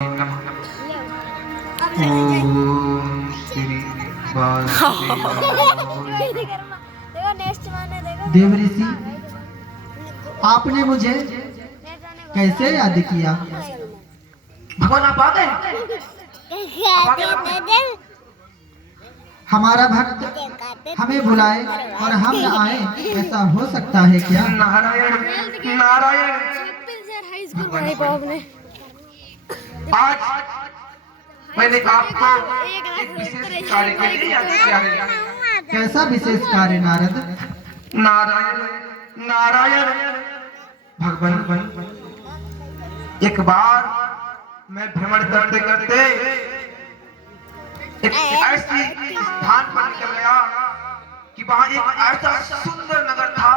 ओम श्री देवऋषि, आपने मुझे कैसे याद किया? भगवान आप आ गए। हमारा भक्त हमें बुलाए और हम न आए, ऐसा हो सकता है क्या? नारायण नारायण। आज मैंने आपको एक विशेष कार्य के लिए याद किया है। कैसा विशेष कार्य नारद? नारायण नारायण। भगवान एक बार मैं भ्रमण करते करते एक ऐसी स्थान पर निकल गया कि वहां एक ऐसा सुंदर नगर था।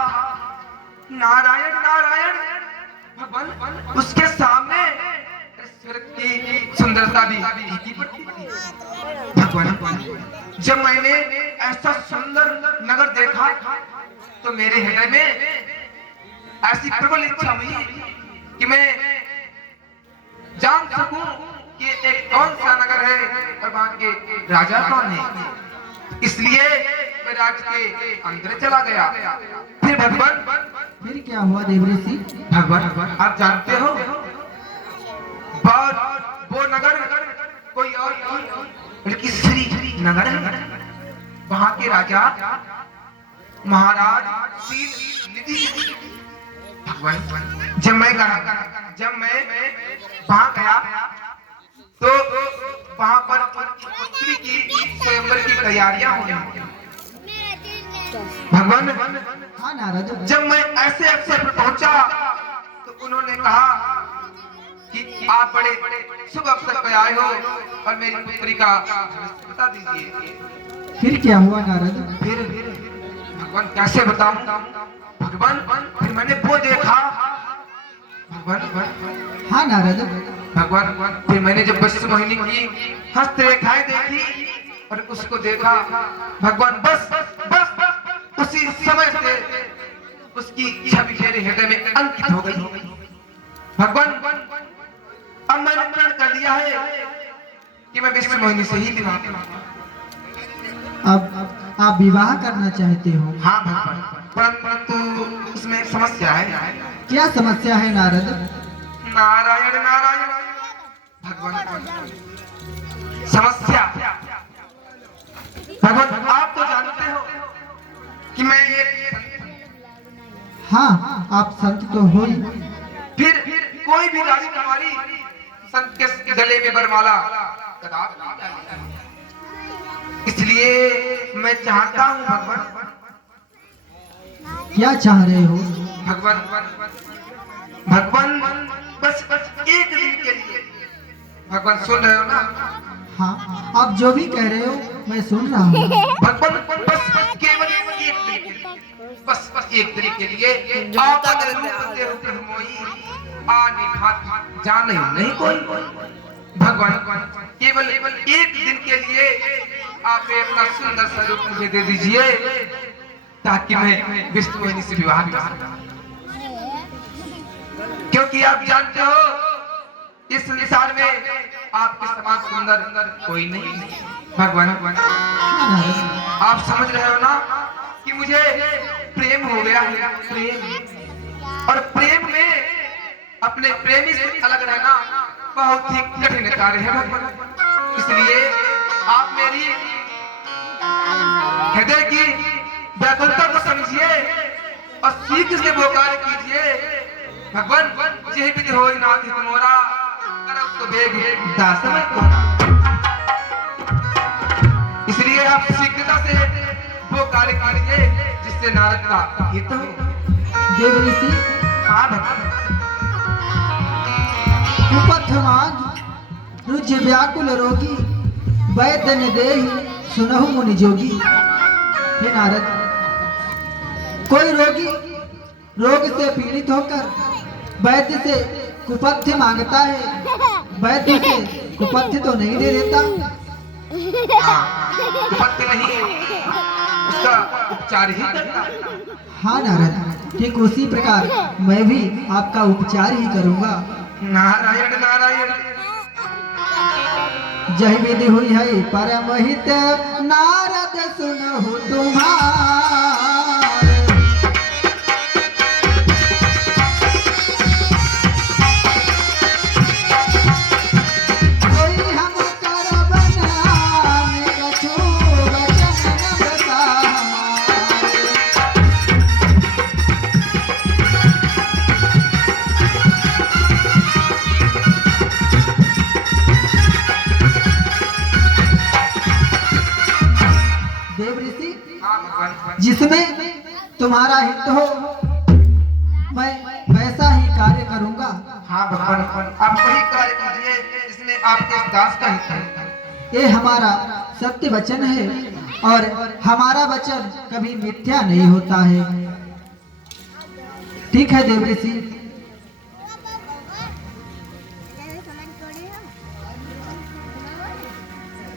नारायण नारायण। भगवान उसके सामने स्वर्ग की सुंदरता भी फीकी पड़ती थी। भगवान जब मैंने ऐसा सुंदर नगर देखा तो मेरे हृदय में ऐसी प्रबल इच्छा हुई कि मैं जान सकूं कि एक कौन सा नगर है और वहां के राजा कौन है। इसलिए मैं राज्य के अंदर चला गया। फिर भगवान फिर क्या हुआ देवऋषि? भगवान आप जानते हो वो नगर कोई और बल्कि श्री नगर है। वहां के राजा महाराज निधि। भगवान जब मैं वहां गया तो वहां पर पुत्री की स्वयंवर की तैयारियां हो रही। भगवान हाँ नारद। जब मैं ऐसे अवसर पर पहुंचा तो उन्होंने कहा कि आप बड़े शुभ अवसर पर आए हो और मेरी पुत्री का बता दीजिए। फिर क्या हुआ नारद? फिर भगवान कैसे बताऊं? भगवान फिर मैंने वो देखा। भगवान हाँ नारद। भगवान फिर मैंने जब वैश्य मोहिनी की हस्तरेखाएं देखी और उसको देखा। भगवान बस उसी समय से उसकी छवि मेरे हृदय में अंकित हो गई। भगवान अब मैंने प्रण कर लिया है कि मैं वैश्य मोहिनी से ही विवाह करूंगा। अब आप विवाह करना चाहते हो? हाँ भगवान, परंतु इसमें एक समस्या है। क्या समस्या है नारद? नारायण नारायण। भगवान समस्या भगवान आप तो जानते हो कि मैं एक हाँ, आप संत तो हो ही। फिर कोई भी राजकुमारी संत के गले में वरमाला कदापि नहीं डालेगी। इसलिए मैं चाहता हूँ भगवान। क्या चाह रहे हो? भगवान बस एक दिन के लिए। भगवान सुन रहे हो ना? हाँ, आप जो भी कह रहे हो मैं सुन रहा हूँ। भगवान बस केवल एक दिन के लिए, बस एक दिन के लिए आप अगर होते हो फिर मोई आने हाथ जाने नहीं कोई। भगवान केवल एक दिन के लिए आप अपना सुंदर स्वरूप मुझे दे दीजिए ताकि मैं वैश्य मोहिनी से विवाह कर सकूं। क्योंकि आप जानते हो इस संसार में आपके समान सुंदर कोई नहीं। भगवान आप समझ रहे हो ना कि मुझे प्रेम हो गया है। प्रेम और प्रेम में अपने प्रेमी से अलग रहना बहुत ही कठिन कार्य है। भगवान इसलिए आप मेरी हृदय की व्याकुलता को समझिए और सीख से वो कार्य कीजिए। भगवान यही विधि होई नाथ मोरा करब तो बेग दास में तोरा। इसलिए आप शीघ्रता से वो कार्य कीजिए जिससे नारद का हित हो। देवऋषि, हाँ भगवान। कुपथ मांग रुझ व्याकुल रोगी, वैद्य ने देहि सुनहु मुनि जोगी। हे नारद, कोई रोगी रोग से पीड़ित होकर वैद्य से कुपथ्य मांगता है, वैद्य से कुपथ्य तो नहीं दे देता। कुपथ्य नहीं, उसका उपचार ही करता। हाँ नारद, ठीक उसी प्रकार मैं भी आपका उपचार ही करूंगा। नारायण नारायण। जय विधि हुई है परमहित नारद सुनहु तुम्हारे। कोई हम करब नाम कछु वचन न बताए। देव ऋषि हाँ भगवान। जिसमें तुम्हारा हित हो मैं वैसा ही कार्य करूंगा। हाँ भगवान, आप वही कार्य कीजिए जिसमें आपके इस दास का हित है। ये हमारा सत्य वचन है और हमारा वचन कभी मिथ्या नहीं होता है। ठीक है देव ऋषि।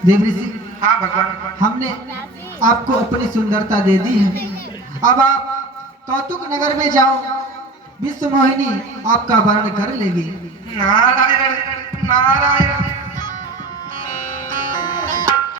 देव ऋषि हाँ भगवान। हमने आपको अपनी सुंदरता दे दी है, अब आप कौतुक नगर में जाओ, विश्व मोहिनी आपका वर्ण कर लेगी। नारायण नारायण